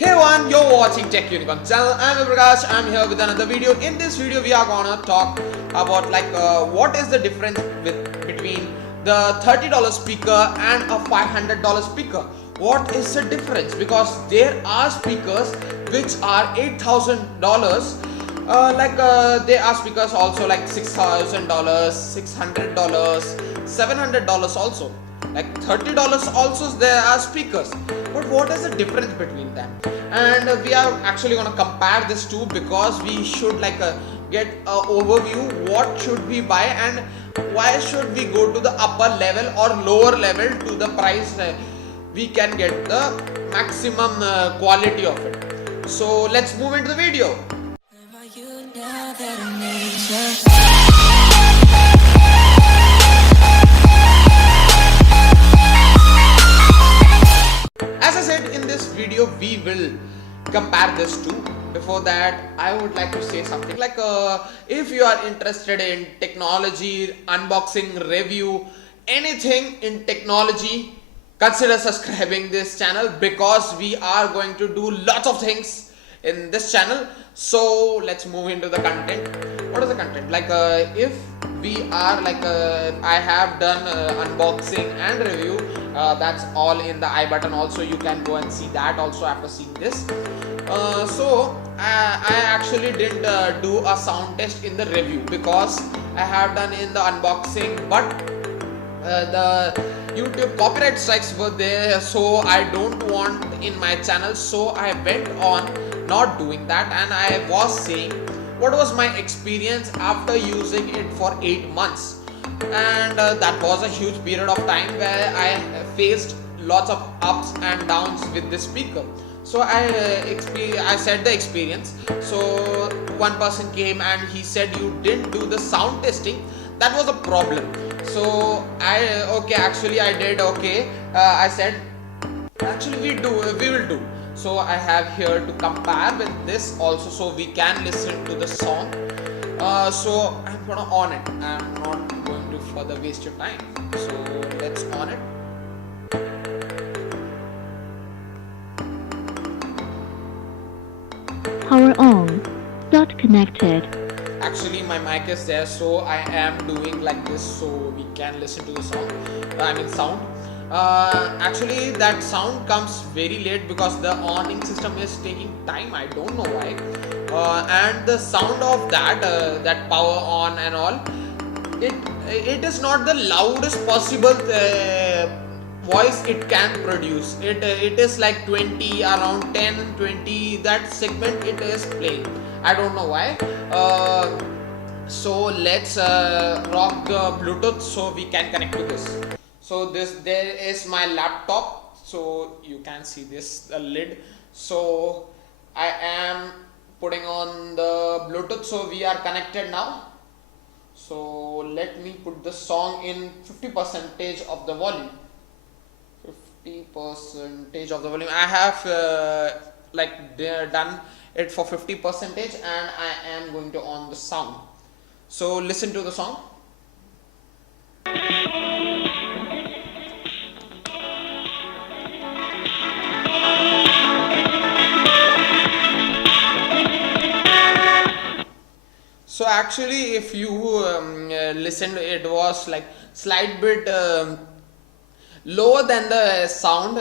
Hey everyone, you're watching Tech Unicorn channel. I'm Prakash. I'm here with another video. In this video, we are gonna talk about what is the difference between the $30 speaker and a $500 speaker. What is the difference? Because there are speakers which are $8,000. There are speakers also like $6,000, $600, $700 also. Like $30 also there are speakers, but what is the difference between them? And we are actually going to compare this two, because we should get an overview what should we buy and why should we go to the upper level or lower level to the price we can get the maximum quality of it. So let's move into the video. As I said, in this video we will compare this two. Before that, I would like to say something if you are interested in technology, unboxing, review, anything in technology, consider subscribing this channel, because we are going to do lots of things in this channel. So let's move into the content. What is the content? If we are I have done unboxing and review, that's all in the I button. Also you can go and see that also after seeing this. So I actually didn't do a sound test in the review, because I have done in the unboxing, but the YouTube copyright strikes were there, so I don't want in my channel, so I went on not doing that. And I was saying what was my experience after using it for 8 months, and that was a huge period of time where I faced lots of ups and downs with this speaker. So I said the experience. So one person came and he said, you didn't do the sound testing, that was a problem. So I did. I said actually we will do. So I have here to compare with this also, so we can listen to the song. So I'm gonna on it. I'm not going to further waste your time. So let's on it. Power on. Dot connected. Actually my mic is there, so I am doing like this so we can listen to the song. Sound. Actually that sound comes very late because the awning system is taking time. I don't know why. And the sound of that power on and all, it is not the loudest possible voice it can produce. It is like 20, around 10, 20, that segment it is playing. I don't know why. So let's rock the Bluetooth so we can connect to this. So there is my laptop, so you can see this lid. So I am putting on the Bluetooth, so we are connected now. So let me put the song in 50% of the volume. 50% of the volume. I have done it for 50%, and I am going to on the sound. So listen to the song. So actually if you listen, it was like slight bit lower than the sound,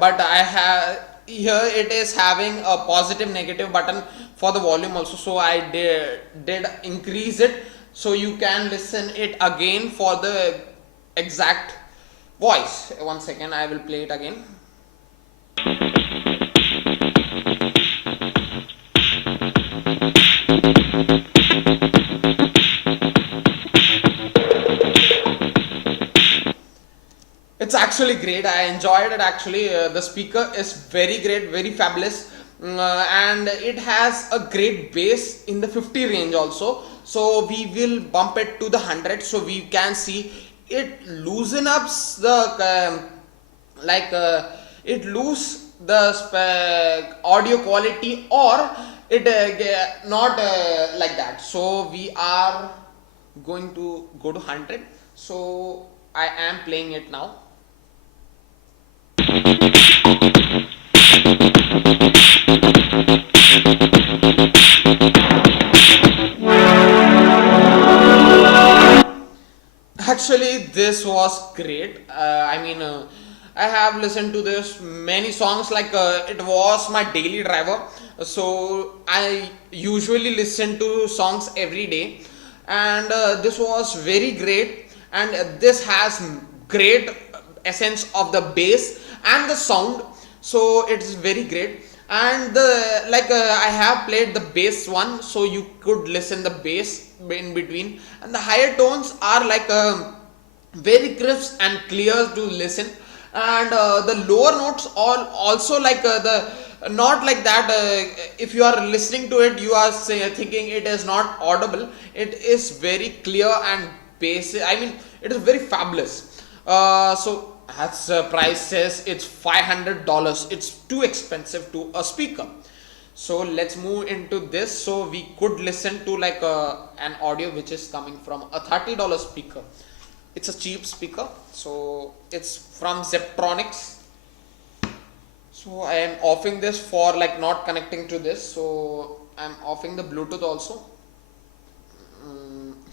but I have here it is having a positive negative button for the volume also, so I did increase it, so you can listen it again for the exact voice. One second, I will play it again. It's actually great. I enjoyed it actually. The speaker is very great, very fabulous, and it has a great bass in the 50 range also. So we will bump it to the 100, so we can see it loosen up the it lose the audio quality, or it not like that. So we are going to go to 100. So I am playing it now. Actually, this was great. I have listened to this many songs. Like it was my daily driver. So I usually listen to songs every day, and this was very great. And this has great essence of the bass and the sound. So it's very great. And the I have played the bass one, so you could listen the bass in between, and the higher tones are like very crisp and clear to listen, and the lower notes all also like the not like that. If you are listening to it, you are thinking it is not audible. It is very clear and basic. I mean, it is very fabulous. So as price says, it's $500. It's too expensive to a speaker. So let's move into this. So we could listen to like an audio which is coming from a $30 speaker. It's a cheap speaker, so it's from Zebronic. So I am offing this for like not connecting to this, so I'm offing the Bluetooth also.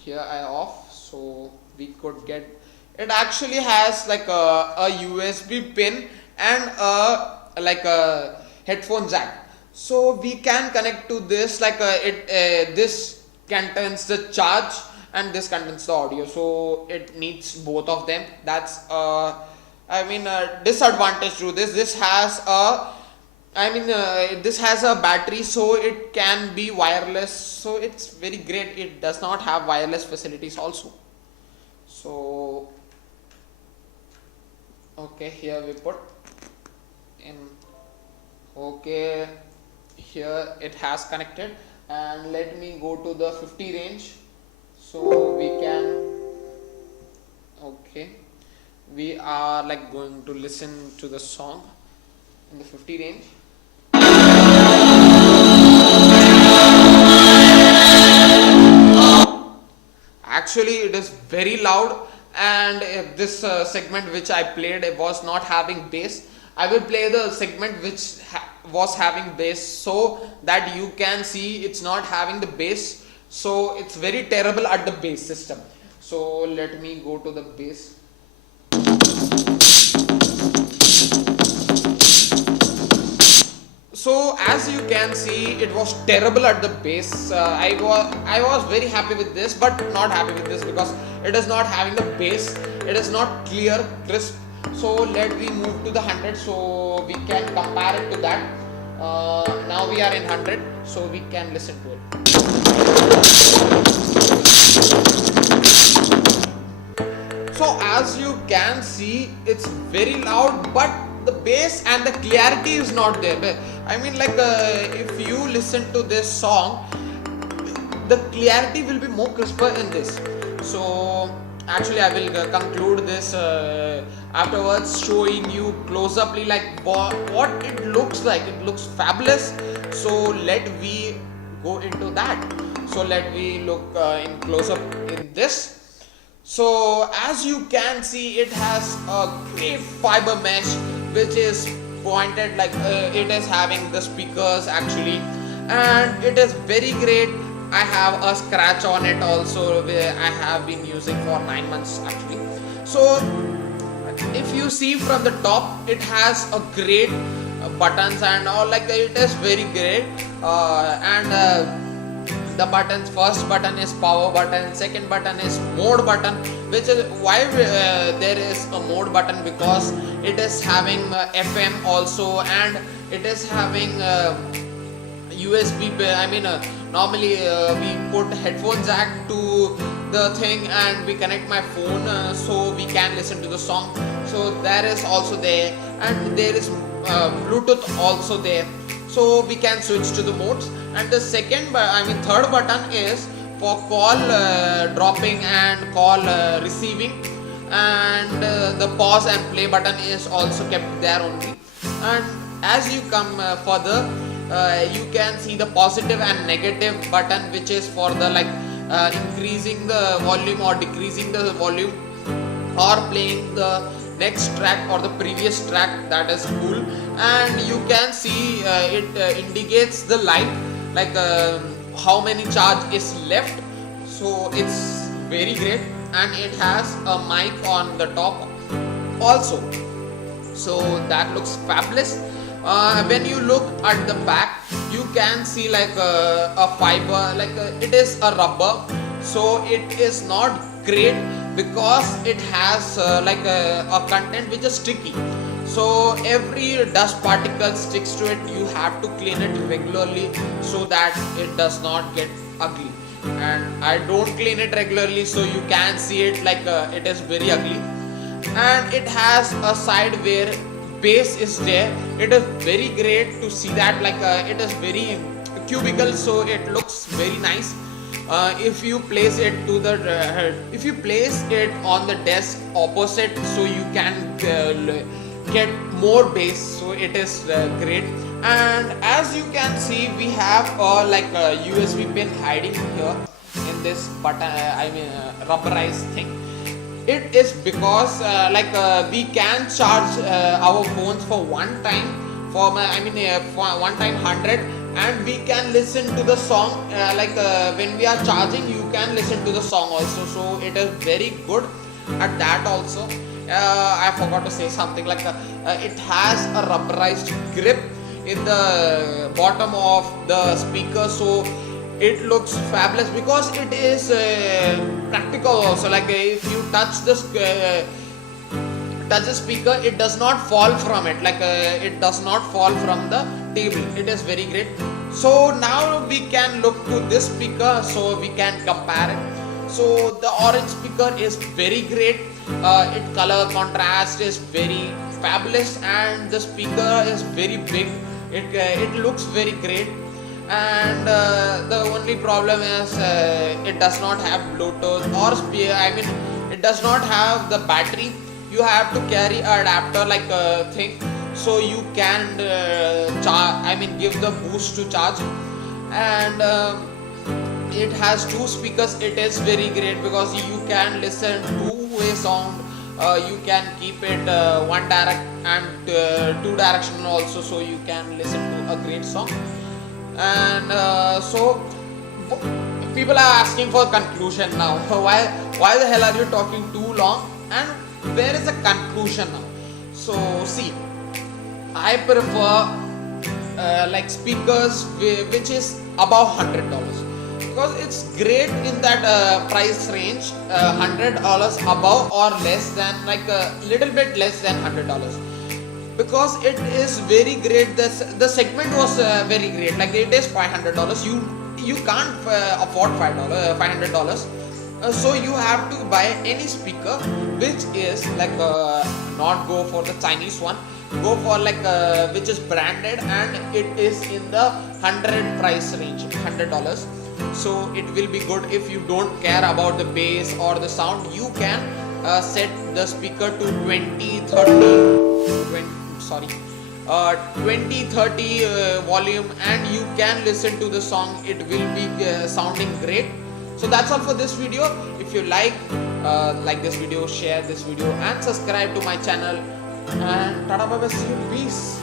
Here I off, so we could get it. Actually has like a USB pin and a headphone jack, so we can connect to this like this contains the charge and this contains the audio, so it needs both of them. That's disadvantage to this. This has this has a battery, so it can be wireless, so it's very great. It does not have wireless facilities also. So okay, here we put in. Okay, here it has connected, and let me go to the 50 range, so we can. Okay, we are like going to listen to the song in the 50 range. Actually, it is very loud, and if this segment which I played was not having bass, I will play the segment which was having bass, so that you can see it's not having the bass. So it's very terrible at the bass system. So let me go to the bass. So as you can see, it was terrible at the bass. I was very happy with this, but not happy with this because it is not having the bass. It is not clear, crisp. So let me move to the 100, so we can compare it to that. Now we are in 100, so we can listen to it. So as you can see, it's very loud, but the bass and the clarity is not there. I mean, like if you listen to this song, the clarity will be more crisper in this. So actually I will conclude this afterwards, showing you close uply like what it looks like. It looks fabulous. So let we go into that. So let we look in close up in this. So as you can see, it has a great fiber mesh which is pointed like it is having the speakers actually, and it is very great. I have a scratch on it also, where I have been using for 9 months actually. So if you see from the top, it has a great buttons and all, like it is very great. The buttons, first button is power button, second button is mode button, which is why there is a mode button, because it is having FM also, and it is having USB. Normally we put headphone jack to the thing and we connect my phone, so we can listen to the song. So there is also there, and there is Bluetooth also there, so we can switch to the modes. And the third button is for call dropping and call receiving, and the pause and play button is also kept there only. And as you come further, you can see the positive and negative button, which is for the increasing the volume or decreasing the volume, or playing the next track or the previous track. That is cool. And you can see it indicates the light, like how many charge is left. So it's very great, and it has a mic on the top also. So that looks fabulous. When you look at the back, you can see like a fiber, like it is a rubber. So it is not great because it has like a content which is sticky. So every dust particle sticks to it. You have to clean it regularly so that it does not get ugly. And I don't clean it regularly, so you can see it like it is very ugly. And it has a side where bass is there. It is very great to see that, like it is very cubical, so it looks very nice. If you place it to the if you place it on the desk opposite, so you can get more bass, so it is great. And as you can see, we have like a USB pin hiding here in this button, rubberized thing. It is because we can charge our phones for one time, for one time 100, and we can listen to the song when we are charging. You can listen to the song also, so it is very good at that also. I forgot to say something, like it has a rubberized grip in the bottom of the speaker, so it looks fabulous because it is practical also. Like if you touch the speaker, it does not fall from it, like it does not fall from the table. It is very great. So now we can look to this speaker, so we can compare it. So the orange speaker is very great. Its color contrast is very fabulous, and the speaker is very big. It looks very great. And the only problem is it does not have Bluetooth or it does not have the battery. You have to carry an adapter like a thing, so you can give the boost to charge. And it has two speakers. It is very great because you can listen two-way sound. You can keep it one direct and two directional also, so you can listen to a great song. And so people are asking for conclusion now. Why the hell are you talking too long, and where is the conclusion now? So see, I prefer like speakers which is above $100, because it's great in that price range, $100 above or less than, like a little bit less than $100, because it is very great. The segment was very great. Like it is $500. You can't afford $500. So you have to buy any speaker which is like not go for the Chinese one. Go for like which is branded, and it is in the 100 price range, $100. So it will be good. If you don't care about the bass or the sound, you can set the speaker to 20-30 volume, and you can listen to the song. It will be sounding great. So that's all for this video. If you like this video, share this video and subscribe to my channel. And tada bye bye, see you, peace.